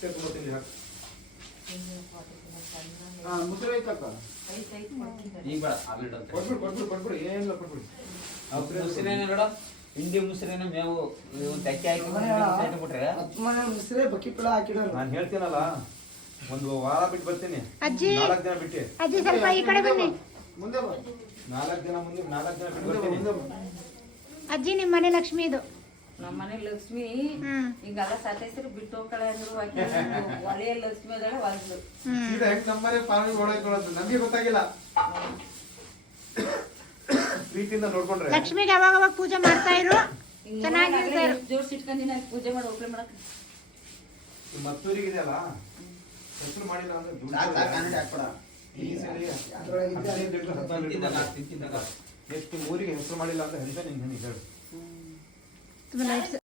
ಅಷ್ಟೇ ತುಂಬ ತಿಂಡಿ ಹಾಕಿ. ಮುಸರೆ ಐತಕ್ಕ ಈಗ ಬೇಡ ಆಮ್ಲೆಟ್ ಅಂತ ಕೊಟ್ಬಿಡು ಏನಿಲ್ಲ ಕೊಟ್ಬಿಡು. ಮುಸ್ರೇನ ನೋಡ ಹಿಂಡಿ ಮುಸ್ರೇನ ಮೇವು ಒಂದು ಅಕ್ಕಿ ಹಾಕಿ ಬಿಟ್ರೆ ಮುಸ್ರೆ ಬಕಿಪಳ ಹಾಕಿಡೋಣ. ನಾನು ಹೇಳ್ತೀನಲ್ಲ ಒಂದು ವಾರ ಬಿಟ್ಟು ಬರ್ತೀನಿ. ಅಜ್ಜಿ 4 ದಿನ ಬಿಟ್ಟು ಅಜ್ಜಿ ಸ್ವಲ್ಪ ಈ ಕಡೆ ಬನ್ನಿ. ಮುಂದೆ ಬಾ. 4 ದಿನ ಬಿಟ್ಟು ಬರ್ತೀನಿ. ಅಜ್ಜಿ ನಿಮ್ಮ ಮನೆ ಲಕ್ಷ್ಮಿ ಇದು. ನಮ್ಮ ಮನೆ ಲಕ್ಷ್ಮಿ ಹಿಂಗೆಲ್ಲ ಸತೈಸರು ಬಿಟ್ಟು ಹೋಗ್ತಾಳೆ ಅಂದ್ರು ಒಲೆಯ ಲಕ್ಷ್ಮಿ ಅದಾಳೆ ಹೊಲ್ದು ಇದು ಹೆಂಗ್ ನಮ್ಮನೆ ಪಾನಿ ಒಳಕೊಳ್ಳೋದು ನಮಗೆ ಗೊತ್ತಾಗಿಲ್ಲ. ಪ್ರೀತಿಯಿಂದ ನೋಡ್ಕೊಂಡ್ರೆ ಲಕ್ಷ್ಮಿಗೆ ಅವಾಗ ಅವಾಗ ಪೂಜೆ ಮಾಡ್ತಾ ಇರು. ಚೆನ್ನಾಗಿರ್ತಾರೆ. ಜೋಡ್ಸಿಟ್ಕೊಂಡು ನಾನು ಪೂಜೆ ಮಾಡಿ ಒಪ್ಲೆ ಮಾಡಕ್ ಈ ಮತ್ತೂರಿಗೆ ಇದೆಯಲ್ಲ ಹೆಸರು ಮಾಡಿಲ್ಲ ಅಂದ್ರೆ ಈ ಸರಿ 15 ಲೀಟರ್ 14 ಲೀಟರ್ ಎಷ್ಟು ಊರಿಗೆ ಹೆಸರು ಮಾಡಿಲ್ಲ ಅಂತ ಹೇಳ್ತಾ ನಿಂಗೆ ಹೇಳು. ತುಂಬ ಲೈಫ್